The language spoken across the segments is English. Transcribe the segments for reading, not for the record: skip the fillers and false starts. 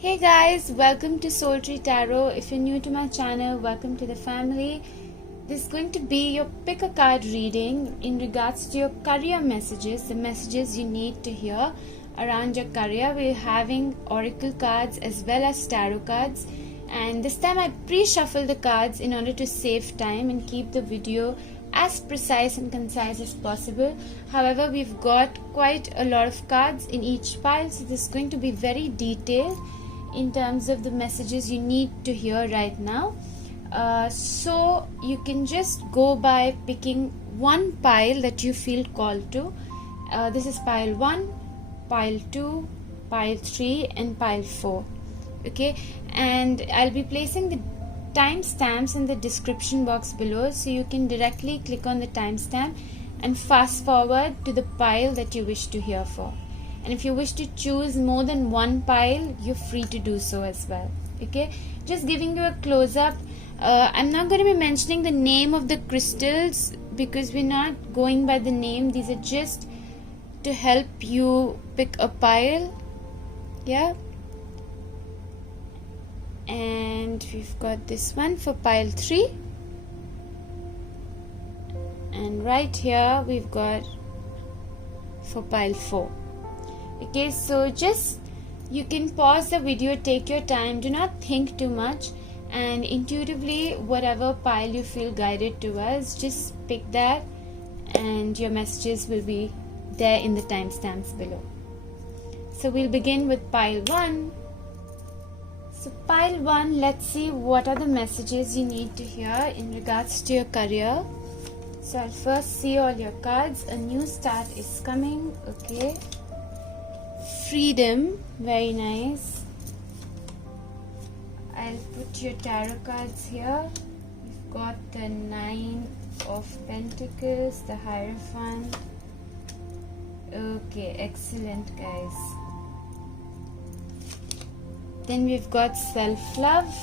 Hey guys, welcome to Soul Tree Tarot. If you're new to my channel, welcome to the family. This is going to be your pick a card reading in regards to your career messages, the messages you need to hear around your career. We're having oracle cards as well as tarot cards, and this time I pre-shuffle the cards in order to save time and keep the video as precise and concise as possible. However, we've got quite a lot of cards in each pile, so this is going to be very detailed in terms of the messages you need to hear right now. So you can just go by picking one pile that you feel called to. This is pile 1, pile 2, pile 3 and pile 4. Okay, and I'll be placing the timestamps in the description box below, so you can directly click on the timestamp and fast forward to the pile that you wish to hear for. And if you wish to choose more than one pile, you're free to do so as well. Okay, just giving you a close-up. I'm not going to be mentioning the name of the crystals because we're not going by the name. These are just to help you pick a pile. Yeah, and we've got this one for pile 3, and right here we've got for pile 4. Okay, so just you can pause the video, take your time, do not think too much, and intuitively whatever pile you feel guided towards, just pick that and your messages will be there in the timestamps below. So we'll begin with pile 1. So pile 1, let's see what are the messages you need to hear in regards to your career. So I'll first see all your cards. A new start is coming. Okay, freedom, very nice. I'll put your tarot cards here. You've got the 9 of Pentacles, the Hierophant. Okay, excellent guys. Then we've got self-love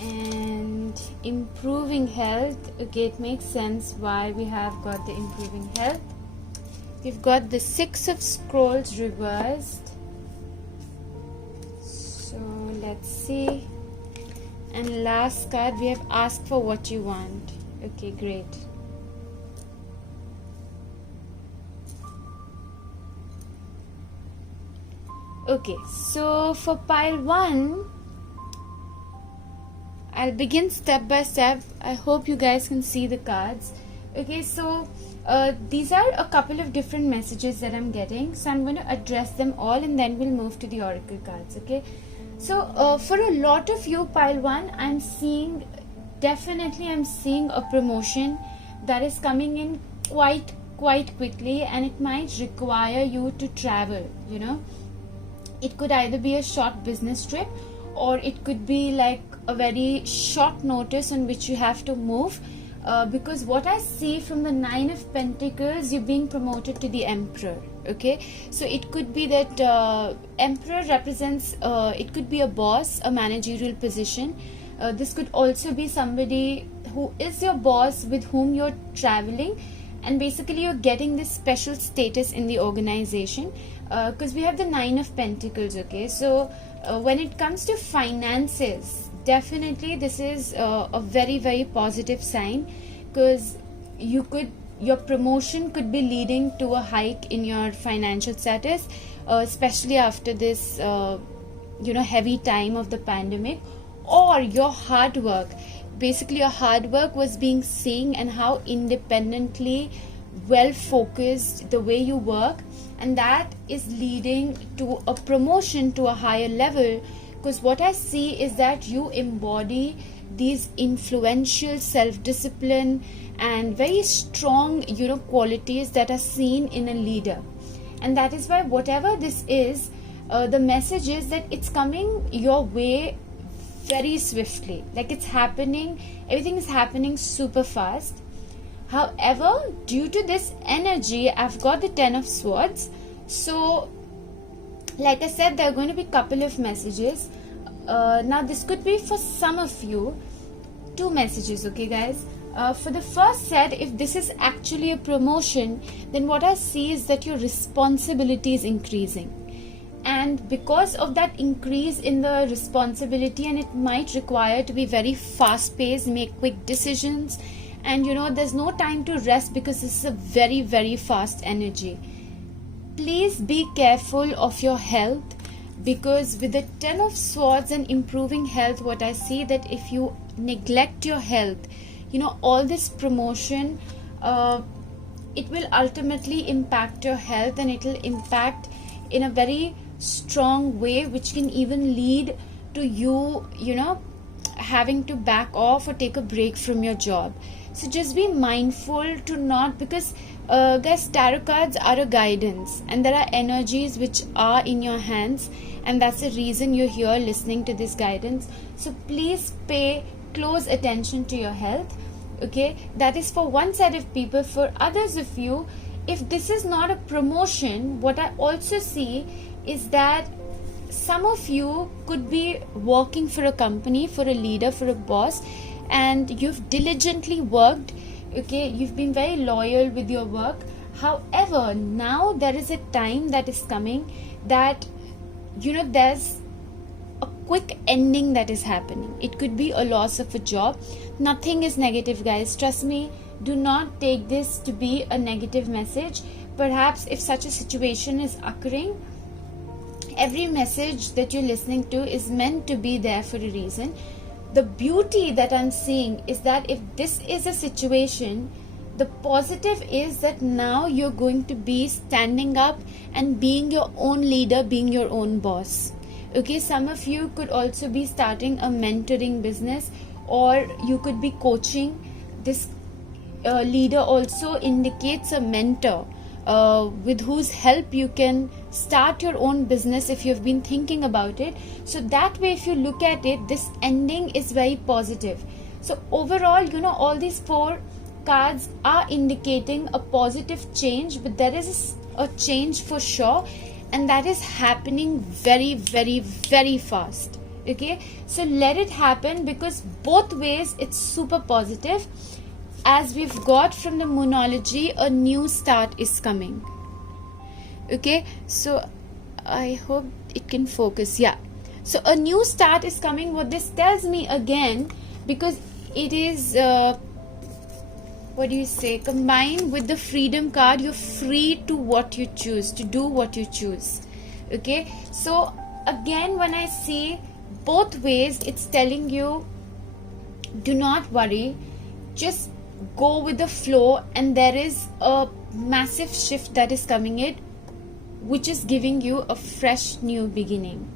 and improving health. Okay, it makes sense why we have got the improving health. We've got the 6 of Scrolls reversed. So let's see. And last card, we have ask for what you want. Okay, great. Okay, so for pile 1, I'll begin step by step. I hope you guys can see the cards. Okay, so these are a couple of different messages that I'm getting, so I'm going to address them all and then we'll move to the oracle cards. Okay, so for a lot of you, pile 1, I'm seeing a promotion that is coming in quite quickly, and it might require you to travel. You know, it could either be a short business trip or it could be like a very short notice on which you have to move, because what I see from the 9 of Pentacles, you're being promoted to the Emperor. Okay, so it could be that Emperor represents, it could be a boss, a managerial position. This could also be somebody who is your boss with whom you're traveling, and basically you're getting this special status in the organization, because we have the 9 of Pentacles. Okay, so when it comes to finances, definitely this is a very positive sign, because your promotion could be leading to a hike in your financial status, especially after this heavy time of the pandemic, or your hard work. Basically your hard work was being seen, and how independently well focused the way you work, and that is leading to a promotion to a higher level, because what I see is that you embody these influential self-discipline and very strong qualities that are seen in a leader. And that is why whatever this is, the message is that it's coming your way very swiftly, like it's happening, everything is happening super fast. However, due to this energy, I've got the 10 of Swords. So like I said, there are going to be a couple of messages. Now this could be for some of you 2 messages. Okay guys, for the first set, if this is actually a promotion, then what I see is that your responsibility is increasing. And and because of that increase in the responsibility, and it might require to be very fast paced, make quick decisions, and there's no time to rest because this is a very, very fast energy. Please be careful of your health, because with the 10 of swords and improving health, what I see that if you neglect your health, all this promotion, it will ultimately impact your health, and it will impact in a very strong way, which can even lead to you having to back off or take a break from your job. So just be mindful to not, because guys, tarot cards are a guidance, and there are energies which are in your hands, and that's the reason you're here listening to this guidance. So please pay close attention to your health. Okay, that is for one side of people. For others of you, if this is not a promotion, what I also see is that some of you could be working for a company, for a leader, for a boss, and you've diligently worked. Okay, you've been very loyal with your work. However, now there is a time that is coming that there's a quick ending that is happening. It could be a loss of a job. Nothing is negative, guys, trust me. Do not take this to be a negative message. Perhaps if such a situation is occurring, every message that you're listening to is meant to be there for a reason. The beauty that I'm seeing is that if this is a situation, the positive is that now you're going to be standing up and being your own leader, being your own boss. Okay, some of you could also be starting a mentoring business, or you could be coaching. This leader also indicates a mentor with whose help you can start your own business if you've been thinking about it. So that way, if you look at it, this ending is very positive. So overall, all these 4 cards are indicating a positive change, but there is a change for sure, and that is happening very, very, very fast. Okay, so let it happen, because both ways it's super positive. As we've got from the Moonology, a new start is coming. Okay, so I hope it can focus. Yeah, so a new start is coming. What this tells me again, because it is combined with the freedom card, you're free to what you choose, to do what you choose. Okay, so again, when I see both ways, it's telling you, do not worry, just go with the flow, and there is a massive shift that is coming in, which is giving you a fresh new beginning.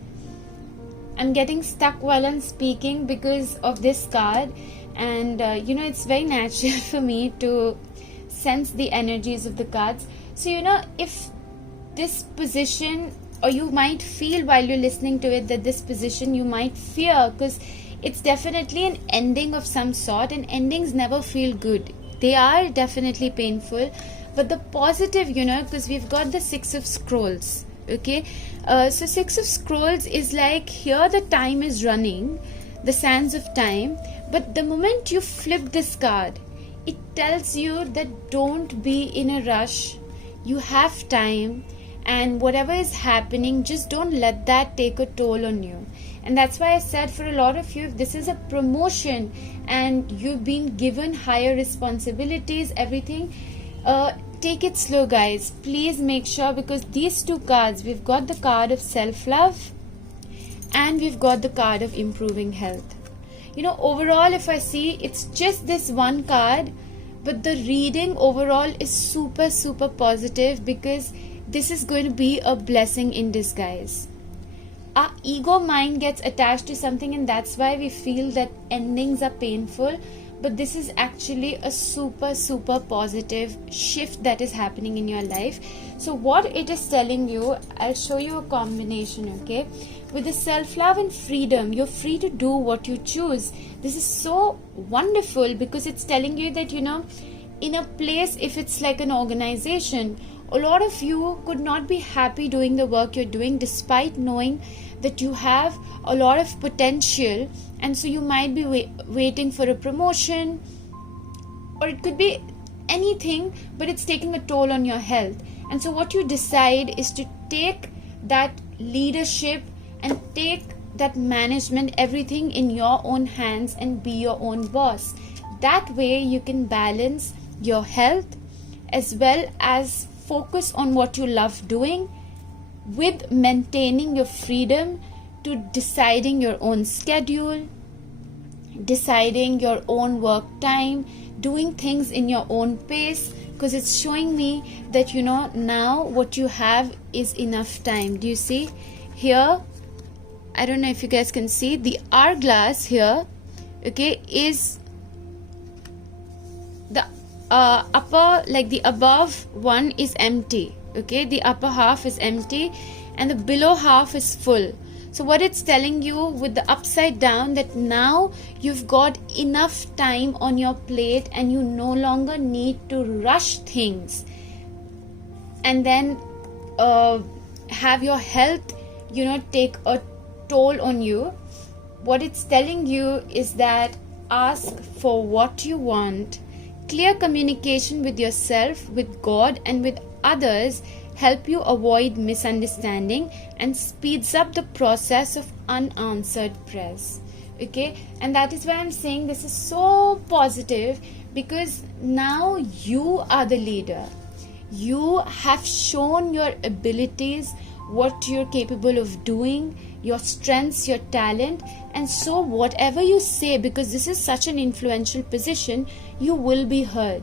I'm getting stuck while I'm speaking because of this card, and it's very natural for me to sense the energies of the cards. So if this position, or you might feel while you're listening to it that this position you might fear, because it's definitely an ending of some sort, and endings never feel good. They are definitely painful, but the positive, because we've got the 6 of Scrolls. Okay, so 6 of Scrolls is like, here the time is running, the sands of time, but the moment you flip this card, it tells you that don't be in a rush, you have time, and whatever is happening, just don't let that take a toll on you. And that's why I said, for a lot of you, if this is a promotion and you've been given higher responsibilities, everything, take it slow, guys. Please make sure, because these 2 cards, we've got the card of self-love and we've got the card of improving health. Overall, if I see, it's just this one card, but the reading overall is super, super positive, because this is going to be a blessing in disguise. Our ego mind gets attached to something, and that's why we feel that endings are painful, but this is actually a super, super positive shift that is happening in your life. So what it is telling you, I'll show you a combination. Okay, with the self-love and freedom, you're free to do what you choose. This is so wonderful, because it's telling you that in a place, if it's like an organization, a lot of you could not be happy doing the work you're doing, despite knowing that you have a lot of potential, and so you might be waiting for a promotion, or it could be anything, but it's taking a toll on your health. And so what you decide is to take that leadership and take that management, everything in your own hands, and be your own boss. That way you can balance your health as well as focus on what you love doing, with maintaining your freedom to deciding your own schedule, deciding your own work time, doing things in your own pace, because it's showing me that now what you have is enough time. Do you see here? I don't know if you guys can see the hourglass here, okay, is the upper, like the above one is empty, okay, the upper half is empty and the below half is full. So what it's telling you with the upside down, that now you've got enough time on your plate and you no longer need to rush things and then have your health take a toll on you. What it's telling you is that ask for what you want. Clear communication with yourself, with God and with others help you avoid misunderstanding and speeds up the process of unanswered prayers. Okay, and that is why I'm saying this is so positive, because now you are the leader. You have shown your abilities, what you're capable of doing, your strengths, your talent, and so whatever you say, because this is such an influential position, you will be heard.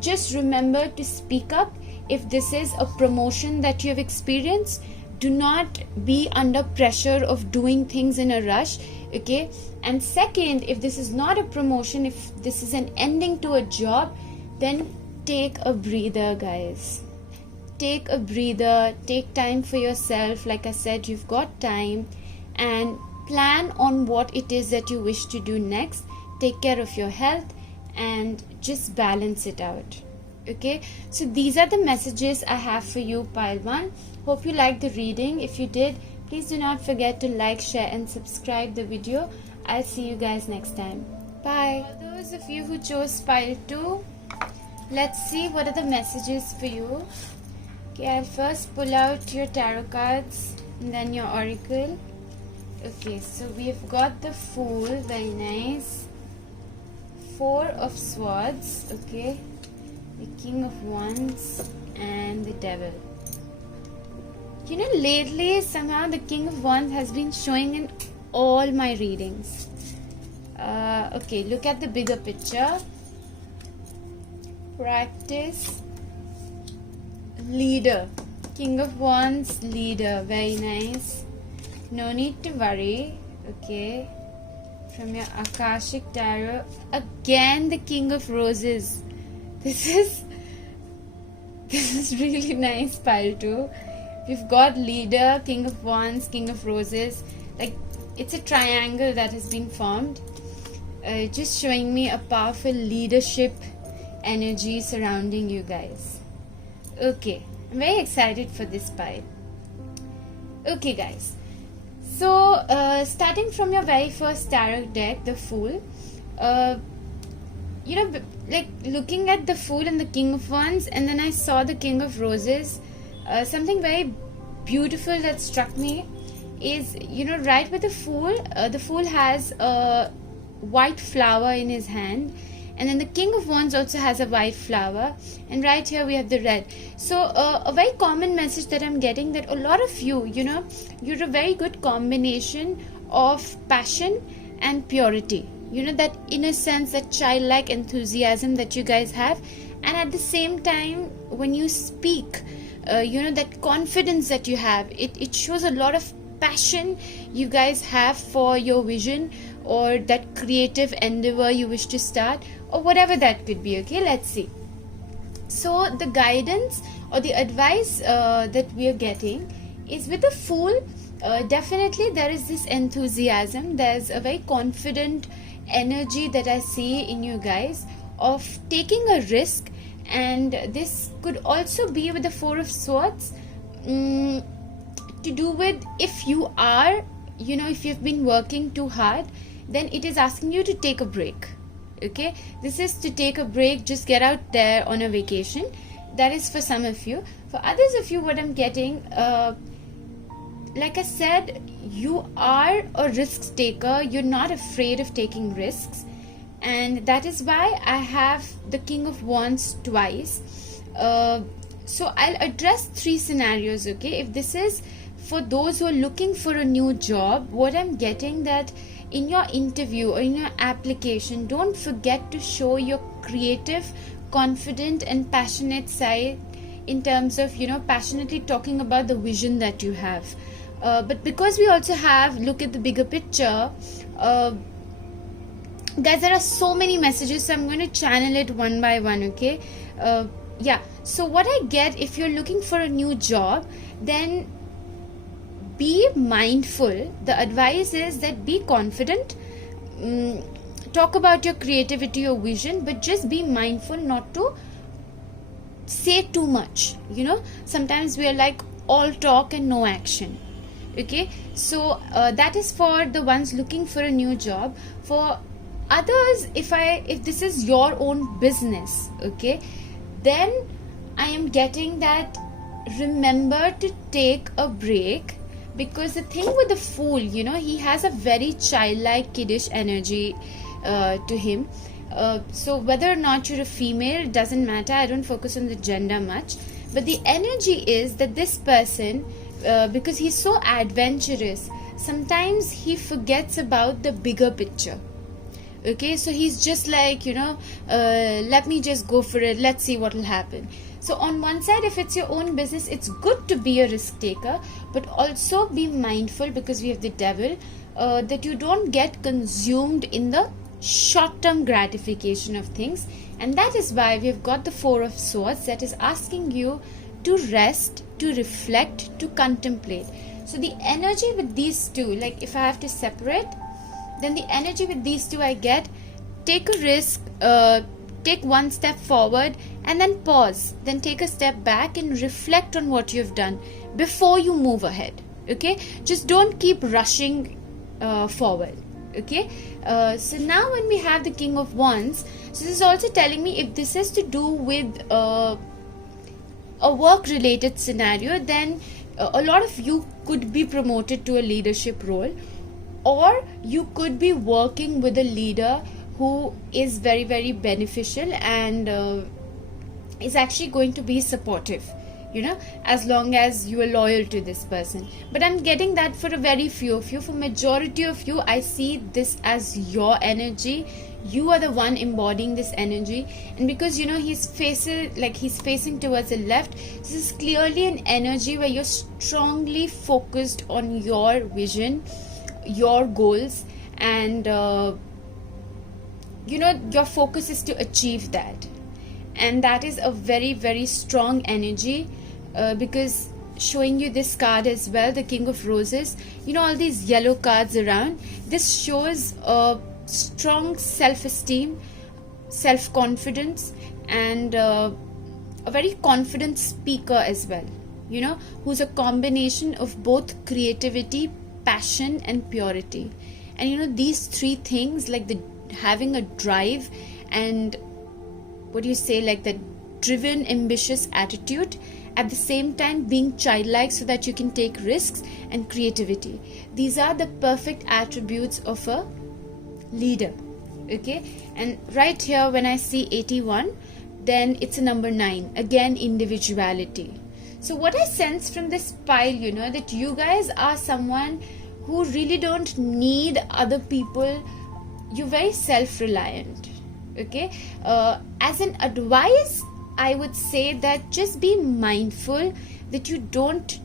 Just remember to speak up. If this is a promotion that you have experienced, do not be under pressure of doing things in a rush, okay? And second, if this is not a promotion, if this is an ending to a job, then take a breather, guys. Take a breather, take time for yourself. Like I said, you've got time, and plan on what it is that you wish to do next. Take care of your health and just balance it out. Okay, so these are the messages I have for you, pile 1. Hope you liked the reading. If you did, please do not forget to like, share and subscribe the video. I'll see you guys next time. Bye. For those of you who chose pile 2, let's see what are the messages for you. Okay, I'll first pull out your tarot cards and then your oracle. Okay, so we've got the Fool, very nice. 4 of Swords, okay. The King of Wands and the Devil. Lately somehow the King of Wands has been showing in all my readings. Okay, look at the bigger picture. Practice. Leader. King of Wands, leader, very nice. No need to worry. Okay, from your Akashic Tarot, again the King of Roses. This is really nice, pile 2. We've got leader, King of Wands, King of Roses. Like, it's a triangle that has been formed. Just showing me a powerful leadership energy surrounding you guys. Okay, I'm very excited for this pile. Okay, guys. So, starting from your very first tarot deck, the Fool, like looking at the Fool and the King of Wands, and then I saw the King of Roses, something very beautiful that struck me is, right with the Fool has a white flower in his hand, and then the King of Wands also has a white flower, and right here we have the red. So a very common message that I'm getting, that a lot of you, you're a very good combination of passion and purity. That innocence, that childlike enthusiasm that you guys have, and at the same time when you speak, that confidence that you have, it shows a lot of passion you guys have for your vision or that creative endeavor you wish to start, or whatever that could be. Okay, let's see. So the guidance or the advice that we are getting is, with the Fool, definitely there is this enthusiasm, there's a very confident energy that I see in you guys of taking a risk. And this could also be with the 4 of Swords, to do with, if you are, if you've been working too hard, then it is asking you to take a break. Okay, this is to take a break, just get out there on a vacation. That is for some of you. For others of you, what I'm getting, like I said, you are a risk taker. You're not afraid of taking risks, and that is why I have the King of Wands twice. So I'll address three scenarios, okay? If this is for those who are looking for a new job, what I'm getting that in your interview or in your application, don't forget to show your creative, confident and passionate side, in terms of, you know, passionately talking about the vision that you have. But because we also have look at the bigger picture, guys, there are so many messages, so I'm going to channel it one by one, okay? Yeah, so what I get, if you're looking for a new job, then be mindful. The advice is that be confident, talk about your creativity or vision, but just be mindful not to say too much. You know, sometimes we are like all talk and no action, okay? So that is for the ones looking for a new job. For others, if this is your own business, okay, then I am getting that remember to take a break, because the thing with the Fool, you know, he has a very childlike, kiddish energy to him. So whether or not you're a female, it doesn't matter. I don't focus on the gender much, but the energy is that this person, because he's so adventurous, sometimes he forgets about the bigger picture. Okay, so he's just like, you know, let me just go for it, let's see what will happen. So on one side, if it's your own business, it's good to be a risk taker, but also be mindful, because we have the devil, that you don't get consumed in the short-term gratification of things. And that is why we have got the Four of Swords, that is asking you to rest, to reflect, to contemplate. So the energy with these two, like if I have to separate, then the energy with these two I get, take a risk, take one step forward and then pause, then take a step back and reflect on what you've done before you move ahead. Okay, just don't keep rushing forward. Okay, so now when we have the King of Wands, so this is also telling me if this is to do with a work related scenario, then a lot of you could be promoted to a leadership role, or you could be working with a leader who is very, very beneficial and is actually going to be supportive, you know, as long as you are loyal to this person. But I'm getting that for a very few of you. For majority of you, I see this as your energy. You are the one embodying this energy, and because, you know, he's facing towards the left, this is clearly an energy where you're strongly focused on your vision, your goals, and you know, your focus is to achieve that. And that is a very, very strong energy, because showing you this card as well, the King of Roses, you know, all these yellow cards around, this shows a strong self-esteem, self-confidence, and a very confident speaker as well, you know, who's a combination of both creativity, passion and purity. And you know, these three things, like the having a drive and what do you say, like that driven, ambitious attitude, at the same time being childlike so that you can take risks, and creativity, these are the perfect attributes of a leader. Okay, and right here when I see 81, then it's a number 9, again individuality. So what I sense from this pile, you know, that you guys are someone who really don't need other people. You're very self-reliant. Okay, as an advice, I would say that just be mindful that you don't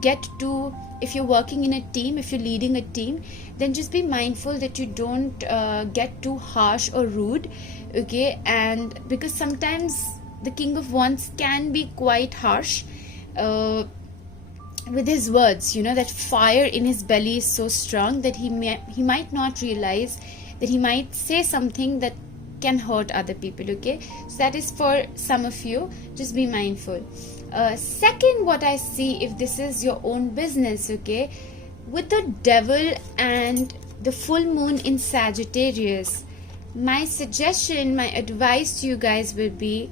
get to, if you're working in a team, if you're leading a team, then just be mindful that you don't get too harsh or rude. Okay, and because sometimes the King of Wands can be quite harsh with his words, you know, that fire in his belly is so strong that he might not realize that he might say something that can hurt other people. Okay, so that is for some of you, just be mindful. Second, what I see, if this is your own business, okay, with the devil and the full moon in Sagittarius, my suggestion, my advice to you guys will be,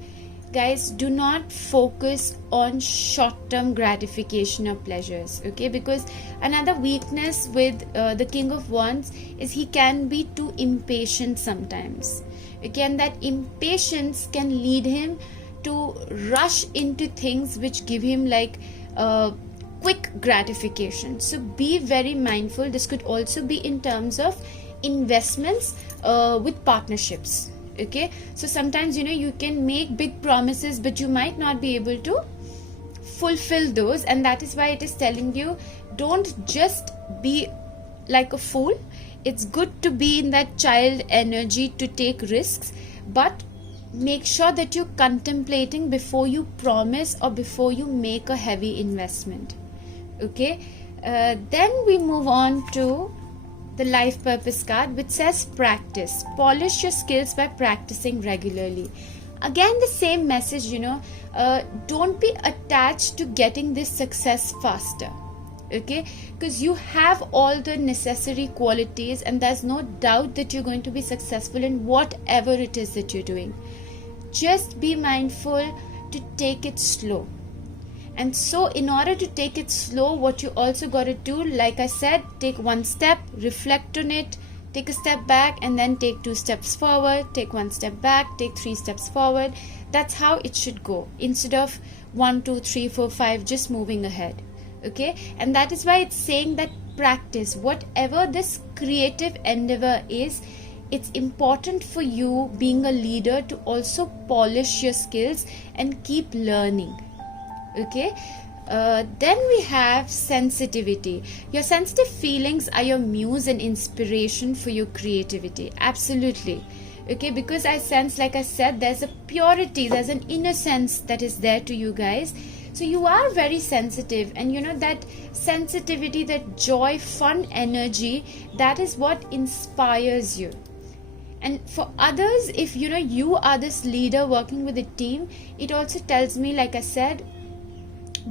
guys, do not focus on short-term gratification or pleasures, okay? Because another weakness with the King of Wands is he can be too impatient sometimes, okay? And that impatience can lead him to rush into things which give him like quick gratification. So be very mindful. This could also be in terms of investments with partnerships, okay? So sometimes, you know, you can make big promises but you might not be able to fulfill those, and that is why it is telling you, don't just be like a fool. It's good to be in that child energy to take risks, but make sure that you're contemplating before you promise or before you make a heavy investment, okay? Then we move on to the life purpose card, which says practice. Polish your skills by practicing regularly. Again, the same message, you know, don't be attached to getting this success faster, okay? Because you have all the necessary qualities and there's no doubt that you're going to be successful in whatever it is that you're doing. Just be mindful to take it slow. And so in order to take it slow, what you also got to do, like I said, take one step, reflect on it, take a step back, and then take 2 steps forward, take 1 step back, take 3 steps forward. That's how it should go, instead of 1, 2, 3, 4, 5 just moving ahead, okay? And that is why it's saying that practice, whatever this creative endeavor is, it's important for you being a leader to also polish your skills and keep learning, okay? Then we have sensitivity. Your sensitive feelings are your muse and inspiration for your creativity. Absolutely, okay? Because I sense, like I said, there's a purity, there's an innocence that is there to you guys. So you are very sensitive, and you know that sensitivity, that joy, fun energy, that is what inspires you. And for others, if you know you are this leader working with a team, it also tells me, like I said,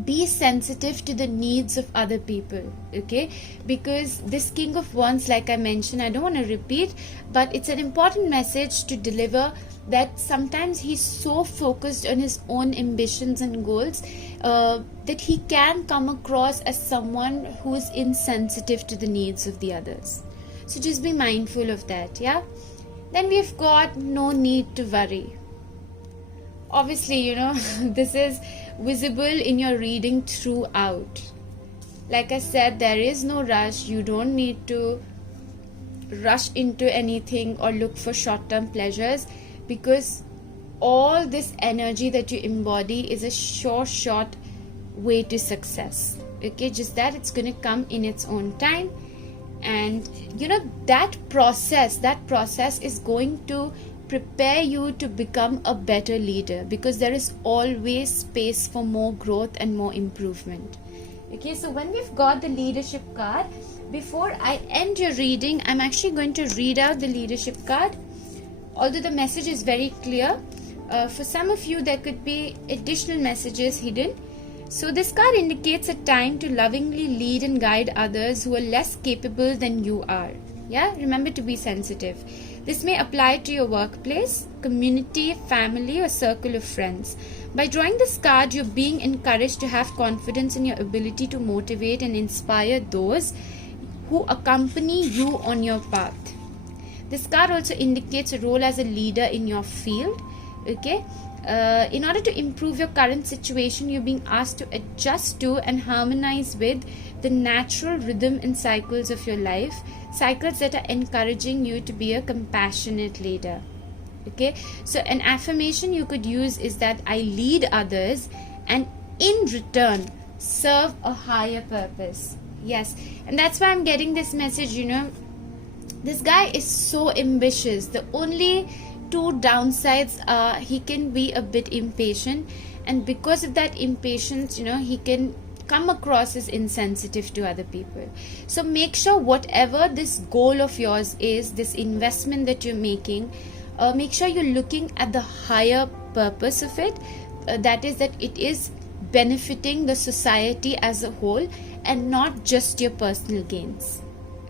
be sensitive to the needs of other people, okay? Because this King of Wands, like I mentioned, I don't want to repeat, but it's an important message to deliver, that sometimes he's so focused on his own ambitions and goals that he can come across as someone who is insensitive to the needs of the others. So just be mindful of that, yeah? Then we've got no need to worry. Obviously, you know, this is visible in your reading throughout. Like I said, there is no rush. You don't need to rush into anything or look for short-term pleasures, because all this energy that you embody is a short way to success, okay? Just that it's going to come in its own time. And you know, that process is going to prepare you to become a better leader, because there is always space for more growth and more improvement, okay? So when we've got the leadership card, before I end your reading, I'm actually going to read out the leadership card. Although the message is very clear, for some of you there could be additional messages hidden. So this card indicates a time to lovingly lead and guide others who are less capable than you are. Yeah, remember to be sensitive. This may apply to your workplace, community, family, or circle of friends. By drawing this card, you're being encouraged to have confidence in your ability to motivate and inspire those who accompany you on your path. This card also indicates a role as a leader in your field, okay? In order to improve your current situation, you're being asked to adjust to and harmonize with the natural rhythm and cycles of your life, cycles that are encouraging you to be a compassionate leader, okay? So an affirmation you could use is that I lead others and in return serve a higher purpose. Yes, and that's why I'm getting this message, you know, this guy is so ambitious. The only 2 downsides are he can be a bit impatient, and because of that impatience, you know, he can come across as insensitive to other people. So make sure whatever this goal of yours is, this investment that you're making, make sure you're looking at the higher purpose of it, that is that it is benefiting the society as a whole and not just your personal gains,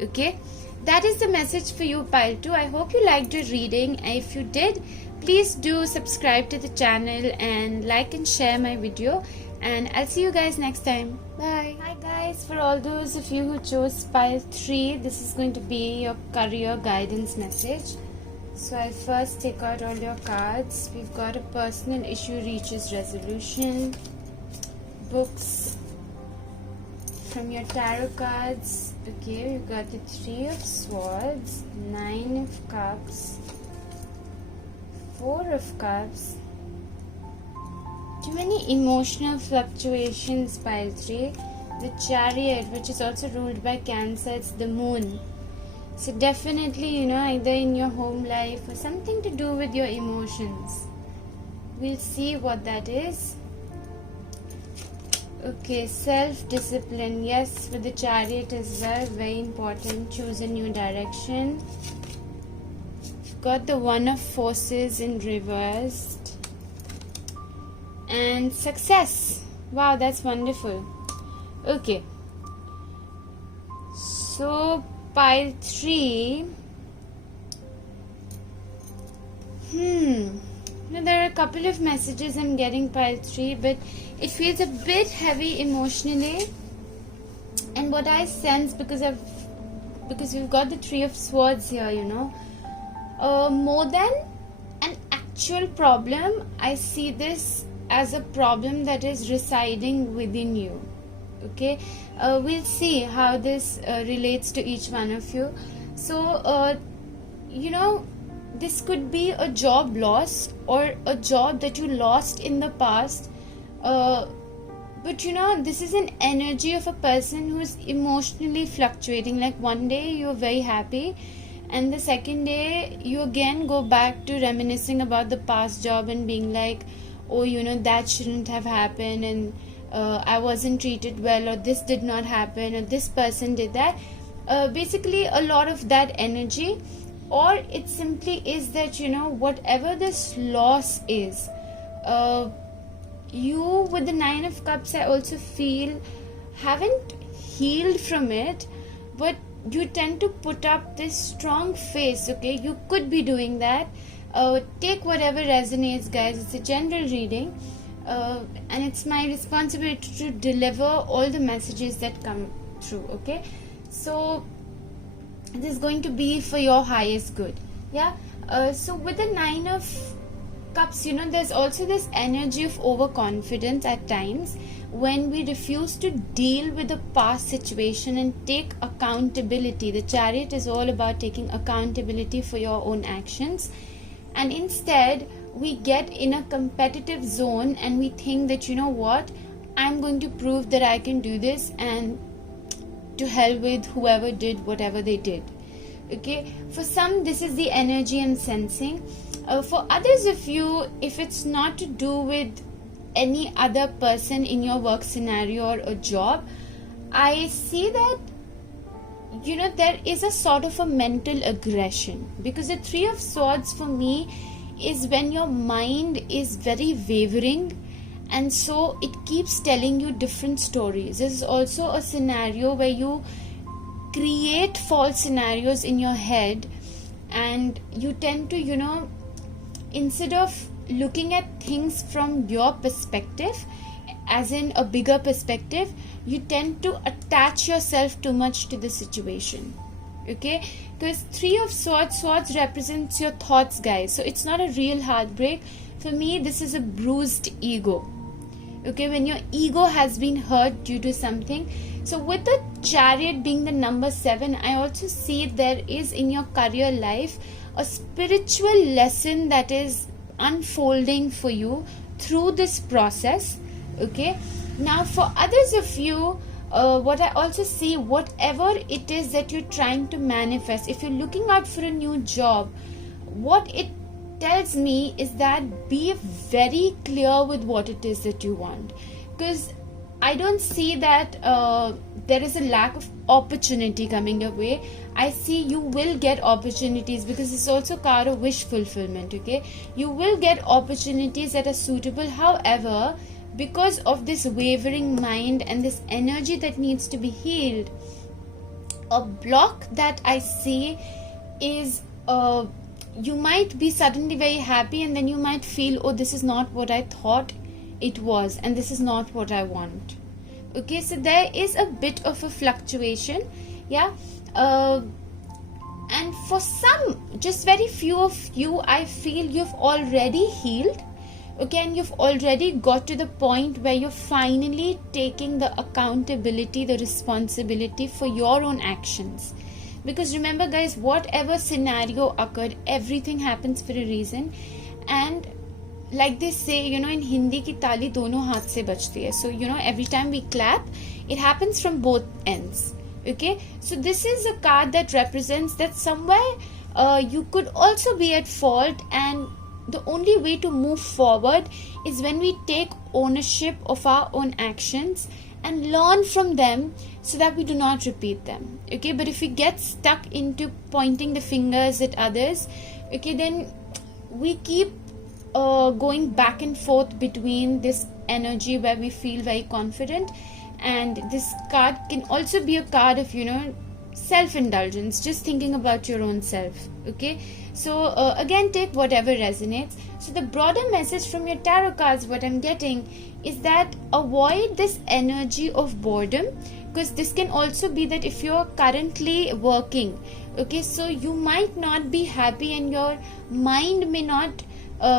okay? That is the message for you, pile 2. I hope you liked your reading. If you did, please do subscribe to the channel and like and share my video, and I'll see you guys next time. Bye. Hi guys, for all those of you who chose pile 3, this is going to be your career guidance message. So I'll first take out all your cards. We've got a personal issue reaches resolution, books from your tarot cards. Okay, we've got the 3 of Swords, 9 of Cups, 4 of Cups. Too many emotional fluctuations, pile 3. The Chariot, which is also ruled by Cancer, it's the Moon. So definitely, either in your home life or something to do with your emotions. We'll see what that is. Okay, self-discipline. Yes, with the Chariot as well, very important. Choose a new direction. We've got the One of Forces in reversed. And success. Wow, that's wonderful. Okay. So, pile 3. Now, there are a couple of messages I'm getting, pile 3, but it feels a bit heavy emotionally. And what I sense, because we've got the 3 of Swords here, more than an actual problem, I see this as a problem that is residing within you. Okay, we'll see how this relates to each one of you. So, this could be a job loss or a job that you lost in the past. But this is an energy of a person who is emotionally fluctuating. Like one day you're very happy, and the second day you again go back to reminiscing about the past job and being like, oh, that shouldn't have happened, and I wasn't treated well, or this did not happen, or this person did that. Basically a lot of that energy. Or it simply is that, whatever this loss is, you with the 9 of Cups, I also feel, haven't healed from it, but you tend to put up this strong face. Okay, you could be doing that. Take whatever resonates, guys. It's a general reading, and it's my responsibility to deliver all the messages that come through. Okay, so this is going to be for your highest good. Yeah. So with the 9 of Cups, there's also this energy of overconfidence at times when we refuse to deal with the past situation and take accountability. The Chariot is all about taking accountability for your own actions, and instead we get in a competitive zone and we think that, I'm going to prove that I can do this, and to hell with whoever did whatever they did. Okay, for some this is the energy I'm sensing. For others of you, if it's not to do with any other person in your work scenario or a job, I see that there is a sort of a mental aggression, because the 3 of Swords for me is when your mind is very wavering, and so it keeps telling you different stories. This is also a scenario where you create false scenarios in your head, and you tend to, instead of looking at things from your perspective, as in a bigger perspective, you tend to attach yourself too much to the situation. Okay, because 3 of Swords represents your thoughts, guys. So it's not a real heartbreak. For me, this is a bruised ego. Okay, when your ego has been hurt due to something. So with the Chariot being the number 7, I also see there is in your career life a spiritual lesson that is unfolding for you through this process. Okay, now for others of you, what I also see, whatever it is that you're trying to manifest, if you're looking out for a new job, what it tells me is that be very clear with what it is that you want, because I don't see that there is a lack of opportunity coming your way. I see you will get opportunities, because it's also card of wish fulfillment. Okay, you will get opportunities that are suitable. However, because of this wavering mind and this energy that needs to be healed, a block that I see is you might be suddenly very happy, and then you might feel, oh, this is not what I thought it was, and this is not what I want. Okay, so there is a bit of a fluctuation. Yeah. And for some, just very few of you, I feel you've already healed. Okay, and you've already got to the point where you're finally taking the accountability, the responsibility for your own actions. Because remember guys, whatever scenario occurred, everything happens for a reason. And like they say, in Hindi ki tali dono haath se bajti hai. So every time we clap, it happens from both ends. Okay, so this is a card that represents that somewhere you could also be at fault, and the only way to move forward is when we take ownership of our own actions and learn from them so that we do not repeat them. Okay, but if we get stuck into pointing the fingers at others, okay, then we keep going back and forth between this energy where we feel very confident. And this card can also be a card of self-indulgence, just thinking about your own self. Okay, so again, take whatever resonates. So the broader message from your tarot cards, what I'm getting is that avoid this energy of boredom, because this can also be that if you're currently working, okay, so you might not be happy and your mind may not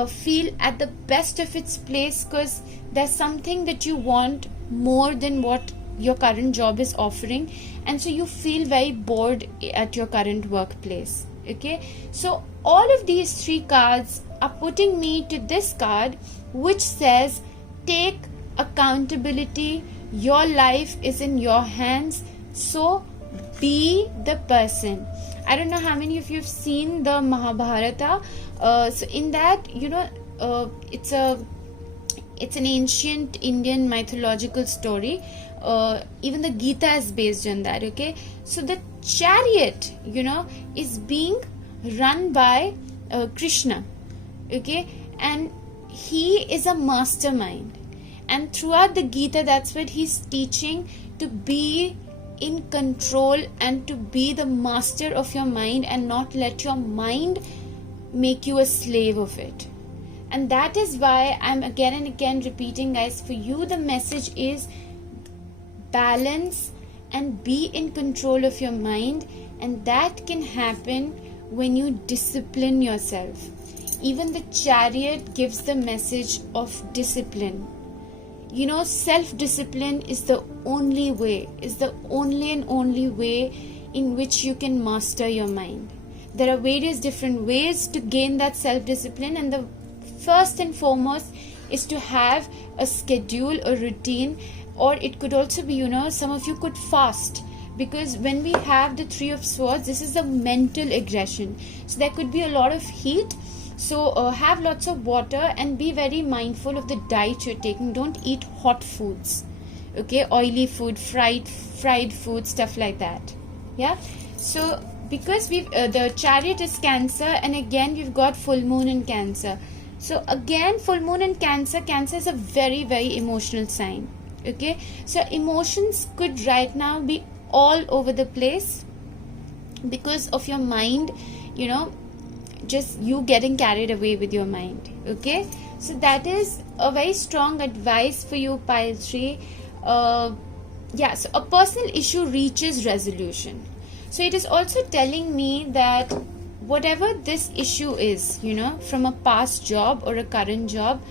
feel at the best of its place, because there's something that you want more than what your current job is offering, and so you feel very bored at your current workplace. Okay, so all of these three cards are putting me to this card, which says take accountability, your life is in your hands, so be the person. I don't know how many of you have seen the Mahabharata. So in that, it's an ancient Indian mythological story. Even the Gita is based on that. Okay, so the chariot, is being run by Krishna. Okay, and he is a mastermind, and throughout the Gita, that's what he's teaching, to be in control and to be the master of your mind and not let your mind make you a slave of it. And that is why I'm again and again repeating, guys, for you the message is balance and be in control of your mind, and that can happen when you discipline yourself. Even the chariot gives the message of discipline. Self-discipline is the only way, is the only and only way in which you can master your mind. There are various different ways to gain that self-discipline, and the first and foremost is to have a schedule, a routine, or it could also be, some of you could fast, because when we have the Three of Swords, this is a mental aggression. So there could be a lot of heat. So have lots of water and be very mindful of the diet you're taking. Don't eat hot foods, okay, oily food, fried food, stuff like that. Yeah. So because we've the chariot is Cancer, and again we've got full moon in Cancer. So again, full moon in Cancer is a very, very emotional sign. Okay, so emotions could right now be all over the place because of your mind, just you getting carried away with your mind. Okay, so that is a very strong advice for you, Pile 3. So a personal issue reaches resolution. So it is also telling me that whatever this issue is, from a past job or a current job,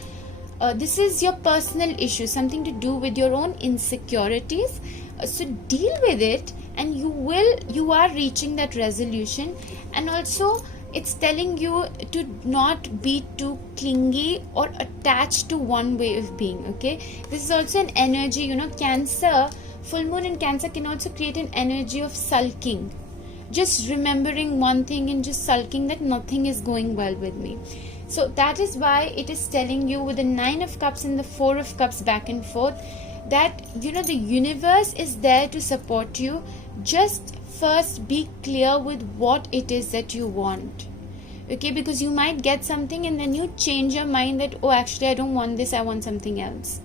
this is your personal issue, something to do with your own insecurities. So deal with it, and you are reaching that resolution. And also it's telling you to not be too clingy or attached to one way of being. Okay, this is also an energy, Cancer, full moon in Cancer can also create an energy of sulking, just remembering one thing and just sulking that nothing is going well with me. So that is why it is telling you with the 9 of Cups and the 4 of Cups back and forth that the universe is there to support you. Just first be clear with what it is that you want. Okay, because you might get something and then you change your mind that, oh, actually I don't want this, I want something else.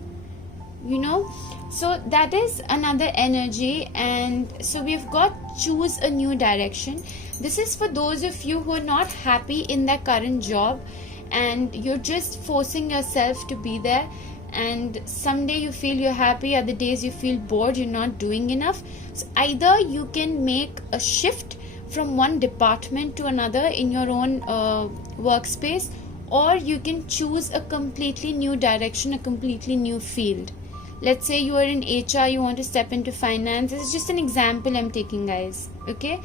So that is another energy. And so we've got choose a new direction. This is for those of you who are not happy in their current job and you're just forcing yourself to be there, and someday you feel you're happy, other days you feel bored, you're not doing enough. So either you can make a shift from one department to another in your own workspace, or you can choose a completely new direction, a completely new field. Let's say you are in HR, you want to step into finance. This is just an example I'm taking, guys. Okay,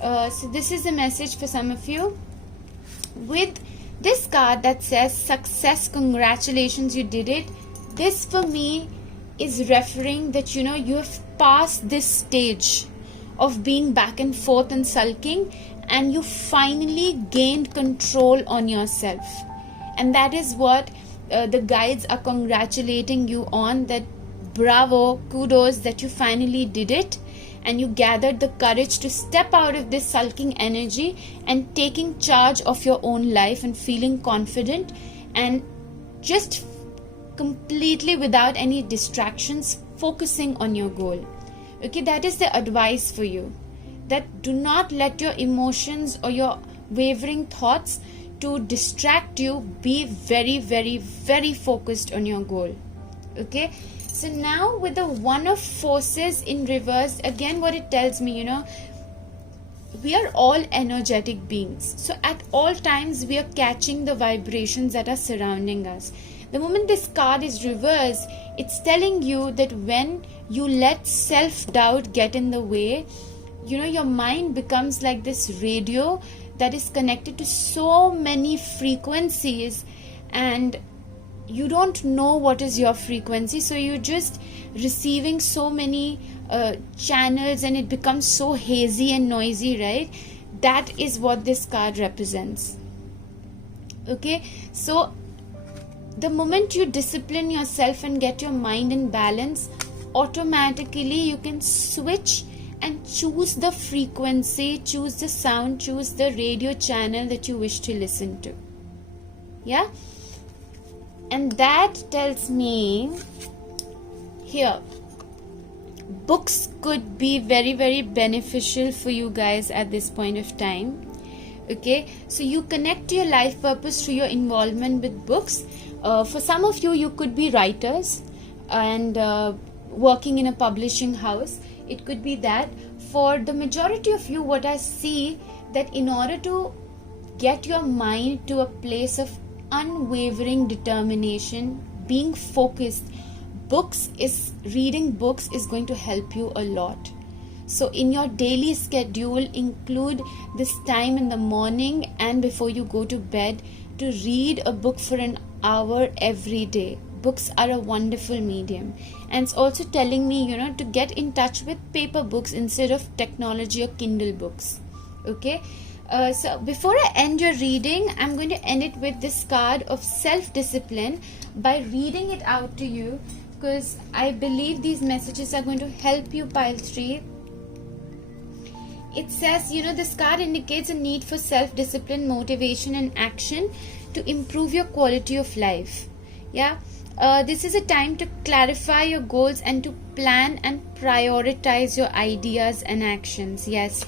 so this is a message for some of you with this card that says success, congratulations, you did it. This for me is referring that you have passed this stage of being back and forth and sulking, and you finally gained control on yourself. And that is what the guides are congratulating you on, that bravo, kudos that you finally did it, and you gathered the courage to step out of this sulking energy and taking charge of your own life and feeling confident and just completely without any distractions focusing on your goal. Okay, that is the advice for you, that do not let your emotions or your wavering thoughts to distract you. Be very, very, very focused on your goal. Okay, so now with the One of Forces in reverse, again what it tells me, we are all energetic beings. So at all times we are catching the vibrations that are surrounding us. The moment this card is reversed, it's telling you that when you let self-doubt get in the way, your mind becomes like this radio that is connected to so many frequencies, and you don't know what is your frequency, so you're just receiving so many channels and it becomes so hazy and noisy, right? That is what this card represents. Okay, so the moment you discipline yourself and get your mind in balance, automatically you can switch and choose the frequency, choose the sound, choose the radio channel that you wish to listen to. Yeah, and that tells me here, books could be very, very beneficial for you guys at this point of time. Okay, so you connect your life purpose through your involvement with books. For some of you, you could be writers and working in a publishing house. It could be that. For the majority of you, what I see, that in order to get your mind to a place of unwavering determination, being focused, reading books is going to help you a lot. So in your daily schedule, include this time in the morning and before you go to bed to read a book for an hour every day. Books are a wonderful medium. And it's also telling me, to get in touch with paper books instead of technology or Kindle books. Okay. So before I end your reading, I'm going to end it with this card of self-discipline by reading it out to you, because I believe these messages are going to help you, pile 3. It says, this card indicates a need for self-discipline, motivation and action to improve your quality of life. Yeah. This is a time to clarify your goals and to plan and prioritize your ideas and actions. Yes.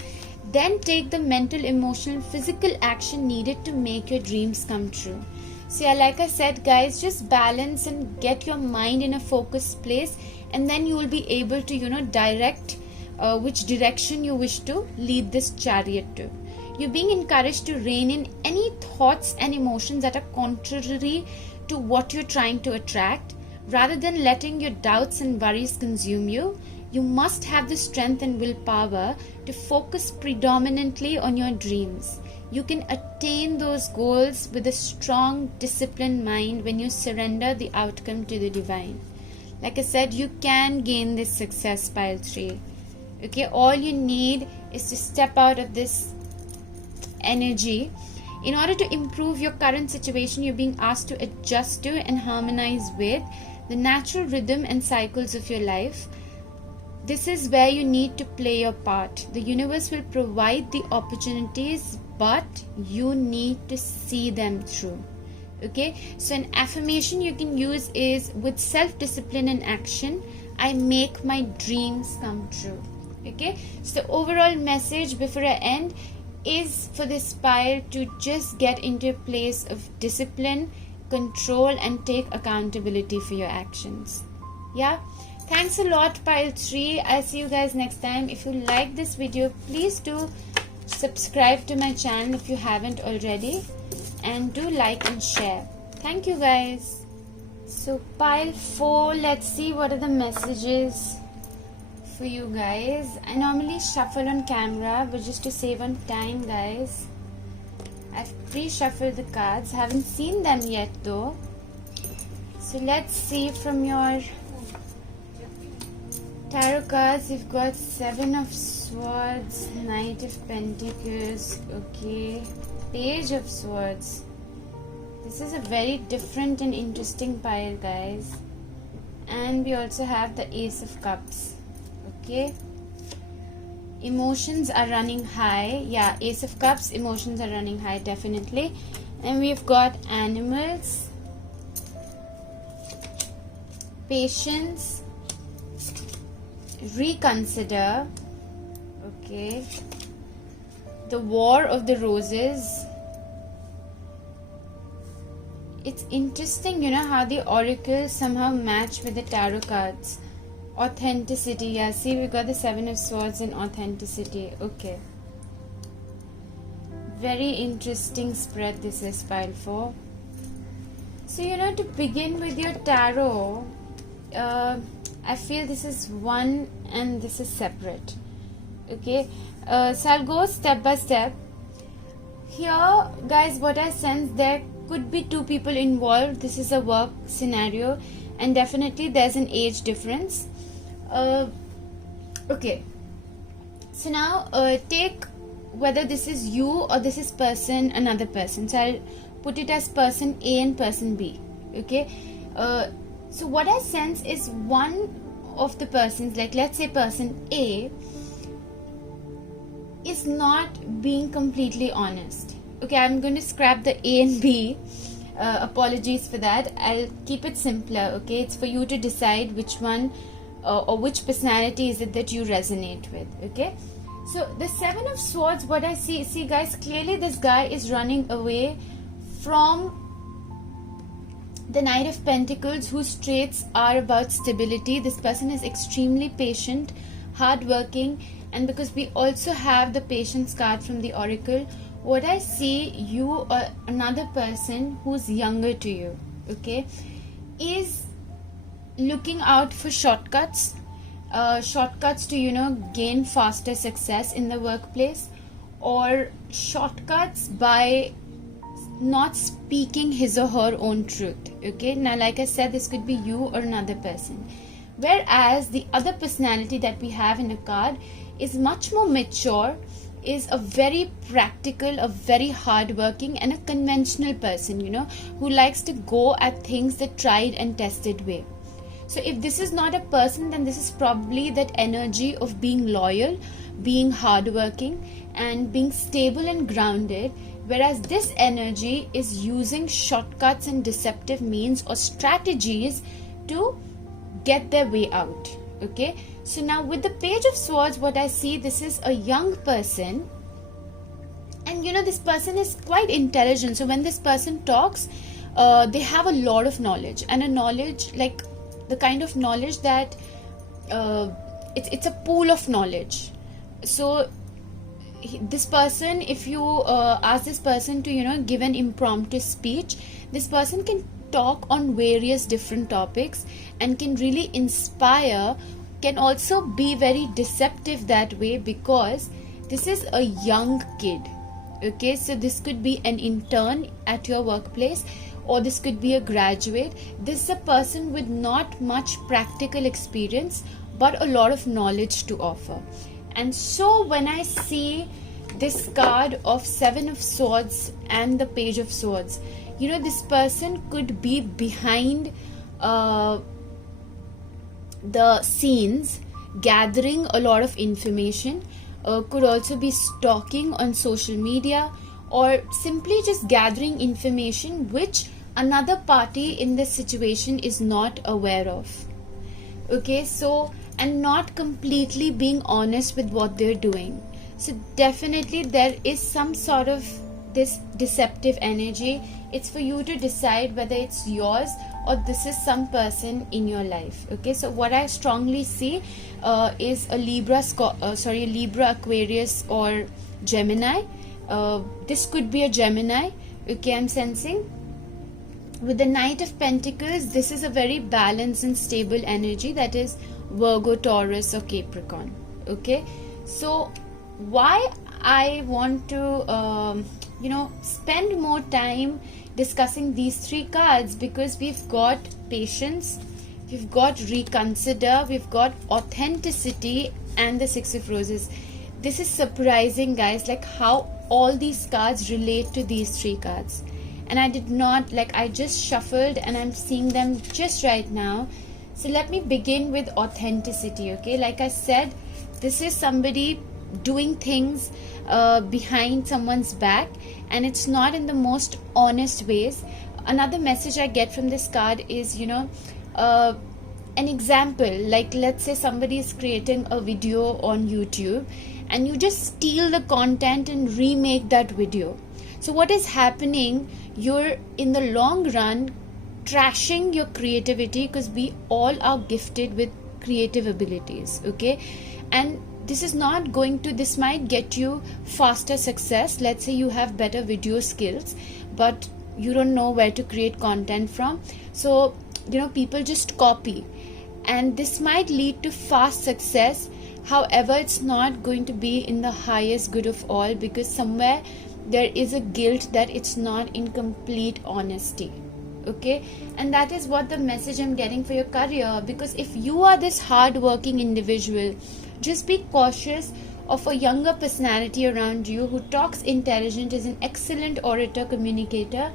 Then take the mental, emotional, physical action needed to make your dreams come true. So yeah, like I said, guys, just balance and get your mind in a focused place, and then you will be able to, direct which direction you wish to lead this chariot to. You're being encouraged to rein in any thoughts and emotions that are contrary to what you're trying to attract. Rather than letting your doubts and worries consume you, you must have the strength and willpower to focus predominantly on your dreams. You can attain those goals with a strong, disciplined mind when you surrender the outcome to the divine. Like I said, you can gain this success, pile 3. Okay, all you need is to step out of this energy. In order to improve your current situation, you're being asked to adjust to and harmonize with the natural rhythm and cycles of your life. This is where you need to play your part. The universe will provide the opportunities, but you need to see them through. Okay, so an affirmation you can use is, with self-discipline and action, I make my dreams come true. Okay, so the overall message before I end is for this pile to just get into a place of discipline, control, and take accountability for your actions. Yeah, thanks a lot, pile 3. I'll see you guys next time. If you like this video, please do subscribe to my channel if you haven't already, and do like and share. Thank you guys. So pile 4, let's see what are the messages for you guys. I normally shuffle on camera, but just to save on time, guys, I've pre-shuffled the cards. Haven't seen them yet though. So let's see from your tarot cards. You've got 7 of Swords, Knight of Pentacles, okay, Page of Swords. This is a very different and interesting pile, guys. And we also have the Ace of Cups. Okay, emotions are running high. Yeah, Ace of Cups, emotions are running high, definitely. And we've got animals, patience, reconsider, okay, the War of the Roses. It's interesting, you know, how the oracles somehow match with the tarot cards. Authenticity, yeah, see, we got the 7 of Swords in authenticity. Okay, very interesting spread this is, pile 4. So, you know, to begin with your tarot, I feel this is one and this is separate. Okay, so I'll go step by step. Here, guys, what I sense, there could be 2 people involved. This is a work scenario, and definitely there's an age difference. Okay, so now take whether this is you or this is another person. So I'll put it as person A and person B. Okay, so what I sense is one of the persons, like let's say person A, is not being completely honest. Okay, I'm going to scrap the A and B. Apologies for that. I'll keep it simpler. Okay, it's for you to decide which one or which personality is it that you resonate with. Okay, so the 7 of Swords, what I see guys, clearly this guy is running away from the Knight of Pentacles, whose traits are about stability. This person is extremely patient, hardworking, and because we also have the patience card from the oracle, what I see, you or another person who's younger to you, okay, is looking out for shortcuts to, you know, gain faster success in the workplace, or shortcuts by not speaking his or her own truth. Okay, now like I said, this could be you or another person, whereas the other personality that we have in the card is much more mature, is a very practical, a very hardworking, and a conventional person, you know, who likes to go at things the tried and tested way. So if this is not a person, then this is probably that energy of being loyal, being hardworking, and being stable and grounded, whereas this energy is using shortcuts and deceptive means or strategies to get their way out. Okay, so now with the Page of Swords, what I see, this is a young person, and you know, this person is quite intelligent. So when this person talks, they have a lot of knowledge, and a knowledge like the kind of knowledge that it's a pool of knowledge. So this person, if you ask this person to, you know, give an impromptu speech, this person can talk on various different topics and can really inspire, can also be very deceptive that way, because this is a young kid. Okay, so this could be an intern at your workplace, or this could be a graduate. This is a person with not much practical experience but a lot of knowledge to offer. And so when I see this card of 7 of Swords and the Page of Swords, you know, this person could be behind the scenes gathering a lot of information, could also be stalking on social media, or simply just gathering information which another party in this situation is not aware of. Okay, so, and not completely being honest with what they're doing. So definitely there is some sort of this deceptive energy. It's for you to decide whether it's yours or this is some person in your life. Okay, so what I strongly see is a Libra, Aquarius, or Gemini. This could be a Gemini. Okay, I'm sensing. With the Knight of Pentacles, this is a very balanced and stable energy, that is Virgo, Taurus, or Capricorn. Okay, so why I want to spend more time discussing these three cards, because we've got patience, we've got reconsider, we've got authenticity, and the Six of Roses. This is surprising, guys, like how all these cards relate to these three cards. And I did not, I just shuffled and I'm seeing them just right now. So let me begin with authenticity. Okay, like I said, this is somebody doing things behind someone's back, and it's not in the most honest ways. Another message I get from this card is, an example, like let's say somebody is creating a video on YouTube and you just steal the content and remake that video. So what is happening, you're in the long run trashing your creativity, because we all are gifted with creative abilities. Okay, and this might get you faster success. Let's say you have better video skills but you don't know where to create content from, so people just copy, and this might lead to fast success. However, it's not going to be in the highest good of all, because somewhere there is a guilt that it's not in complete honesty. Okay, and that is what the message I'm getting for your career, because if you are this hard-working individual, just be cautious of a younger personality around you who talks intelligent, is an excellent orator, communicator,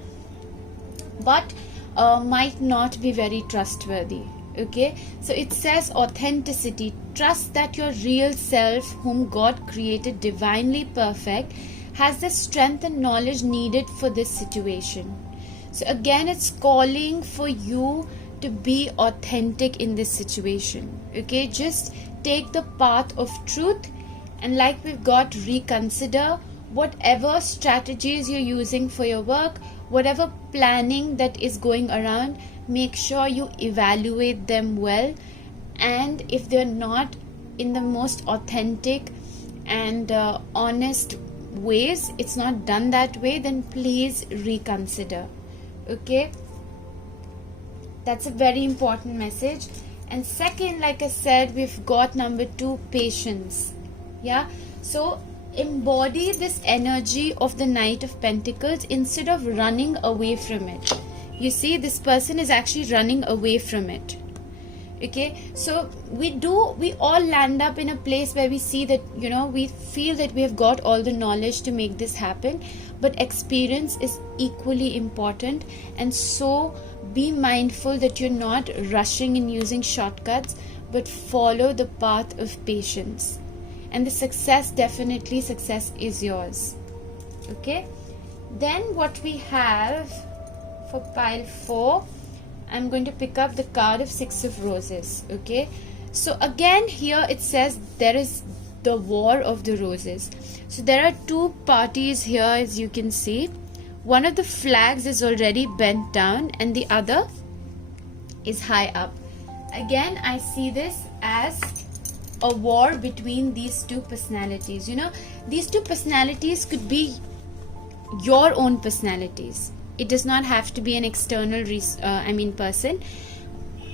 but might not be very trustworthy. Okay, so it says authenticity. Trust that your real self, whom God created divinely perfect, has the strength and knowledge needed for this situation. So again, it's calling for you to be authentic in this situation. Okay, just take the path of truth, and like we've got reconsider whatever strategies you're using for your work, whatever planning that is going around, make sure you evaluate them well, and if they're not in the most authentic and honest ways, it's not done that way, then please reconsider. Okay, that's a very important message. And second, like I said, we've got number 2, patience. Yeah, so embody this energy of the Knight of Pentacles instead of running away from it. You see, this person is actually running away from it. Okay, so we all land up in a place where we see that, we feel that we have got all the knowledge to make this happen, but experience is equally important. And so be mindful that you're not rushing and using shortcuts, but follow the path of patience, and the success is yours. Okay, then what we have for pile 4, I'm going to pick up the card of Six of Roses. Okay, so again here it says there is the War of the Roses. So there are two parties here, as you can see. One of the flags is already bent down and the other is high up. Again, I see this as a war between these two personalities. These two personalities could be your own personalities. It does not have to be an external person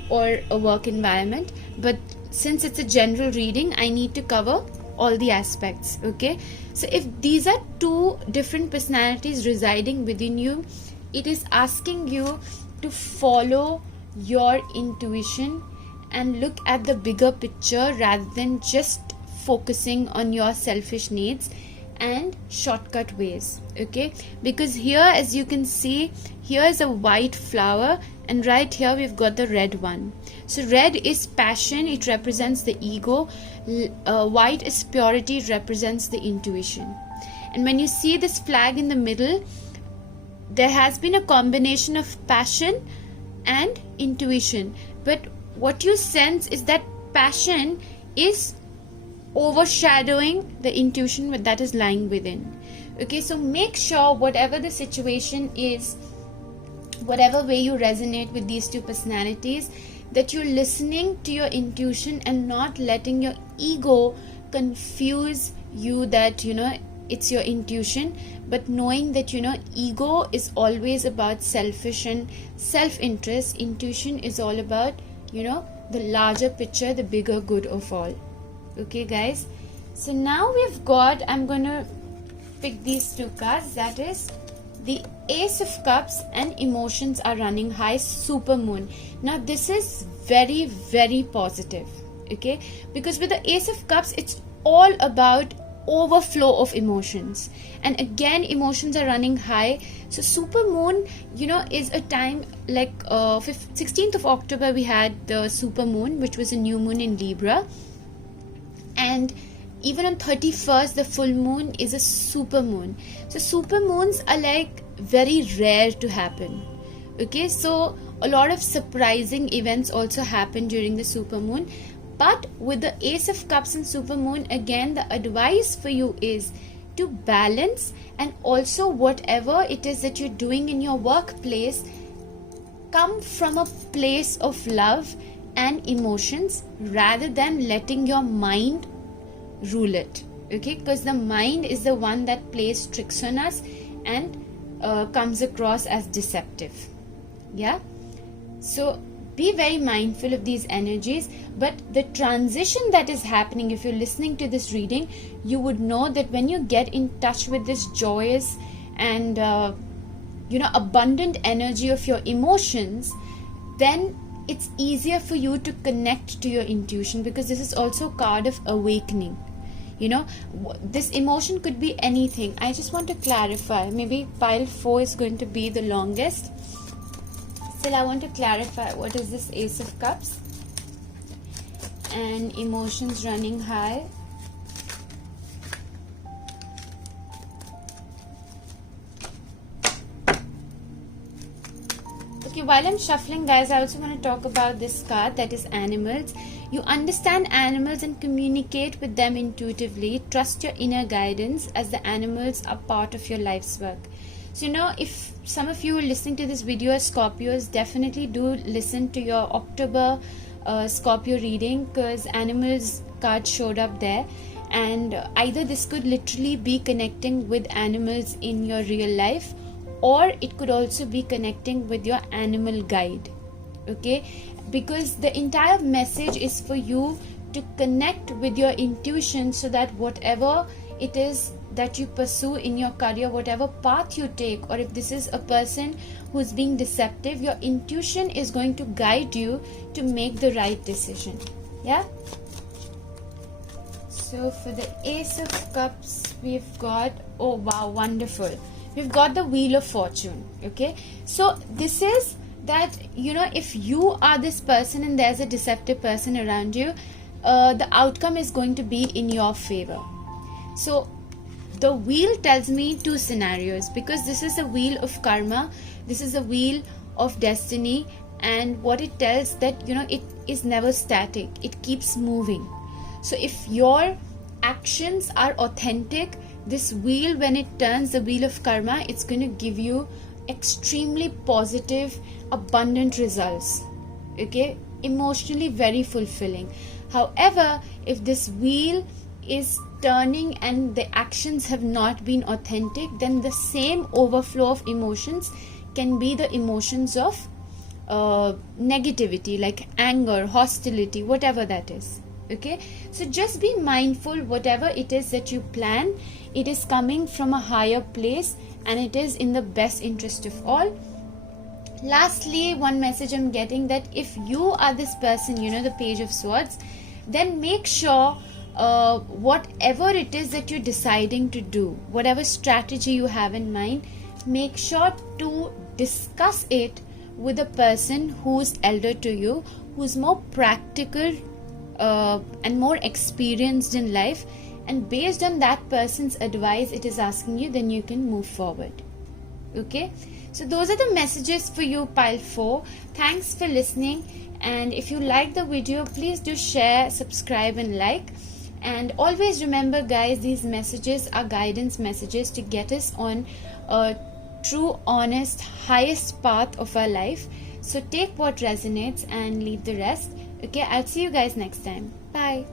or a work environment, but since it's a general reading, I need to cover all the aspects. Okay, so if these are two different personalities residing within you, it is asking you to follow your intuition and look at the bigger picture rather than just focusing on your selfish needs and shortcut ways. Okay, because here, as you can see, here is a white flower and right here we've got the red one. So red is passion, it represents the ego. White is purity, it represents the intuition. And when you see this flag in the middle, there has been a combination of passion and intuition, but what you sense is that passion is overshadowing the intuition that is lying within. Okay, so make sure whatever the situation is, whatever way you resonate with these two personalities, that you're listening to your intuition and not letting your ego confuse you that it's your intuition, but knowing that ego is always about selfish and self-interest. Intuition is all about the larger picture, the bigger good of all. Okay guys, so now we've got, I'm gonna pick these two cards, that is the Ace of Cups and emotions are running high, super moon. Now this is very, very positive, okay, because with the Ace of Cups it's all about overflow of emotions, and again emotions are running high. So super moon is a time like 16th of October we had the super moon, which was a new moon in Libra, and even on 31st the full moon is a super moon. So super moons are like very rare to happen. Okay, so a lot of surprising events also happen during the super moon. But with the Ace of Cups and super moon, again the advice for you is to balance, and also whatever it is that you're doing in your workplace, come from a place of love and emotions rather than letting your mind rule it. Okay, because the mind is the one that plays tricks on us and comes across as deceptive. Yeah, so be very mindful of these energies. But the transition that is happening, if you're listening to this reading, you would know that when you get in touch with this joyous and abundant energy of your emotions, then it's easier for you to connect to your intuition, because this is also a card of awakening. This emotion could be anything. I just want to clarify, maybe pile 4 is going to be the longest. Still, I want to clarify, what is this Ace of Cups and emotions running high? Okay, while I'm shuffling guys, I also want to talk about this card, that is animals. You understand animals and communicate with them intuitively. Trust your inner guidance, as the animals are part of your life's work. So if some of you are listening to this video as Scorpios, definitely do listen to your October Scorpio reading, because animals card showed up there, and either this could literally be connecting with animals in your real life, or it could also be connecting with your animal guide. Okay, because the entire message is for you to connect with your intuition, so that whatever it is that you pursue in your career, whatever path you take, or if this is a person who's being deceptive, your intuition is going to guide you to make the right decision. Yeah, so for the Ace of Cups we've got, oh wow, wonderful, we've got the Wheel of Fortune. Okay, so this is that if you are this person and there's a deceptive person around you, the outcome is going to be in your favor. So the wheel tells me two scenarios, because this is a wheel of karma, this is a wheel of destiny, and what it tells that it is never static, it keeps moving. So if your actions are authentic, this wheel, when it turns, the wheel of karma, it's going to give you extremely positive, abundant results. Okay, emotionally very fulfilling. However, if this wheel is turning and the actions have not been authentic, then the same overflow of emotions can be the emotions of negativity, like anger, hostility, whatever that is. Okay, so just be mindful, whatever it is that you plan, it is coming from a higher place and it is in the best interest of all. Lastly, one message I'm getting, that if you are this person, the Page of Swords, then make sure whatever it is that you're deciding to do, whatever strategy you have in mind, make sure to discuss it with a person who's elder to you, who's more practical and more experienced in life, and based on that person's advice it is asking you, then you can move forward. Okay, So those are the messages for you, pile 4. Thanks for listening, and if you like the video, please do share, subscribe and like. And always remember guys, these messages are guidance messages to get us on a true, honest, highest path of our life. So take what resonates and leave the rest. Okay, I'll see you guys next time. Bye.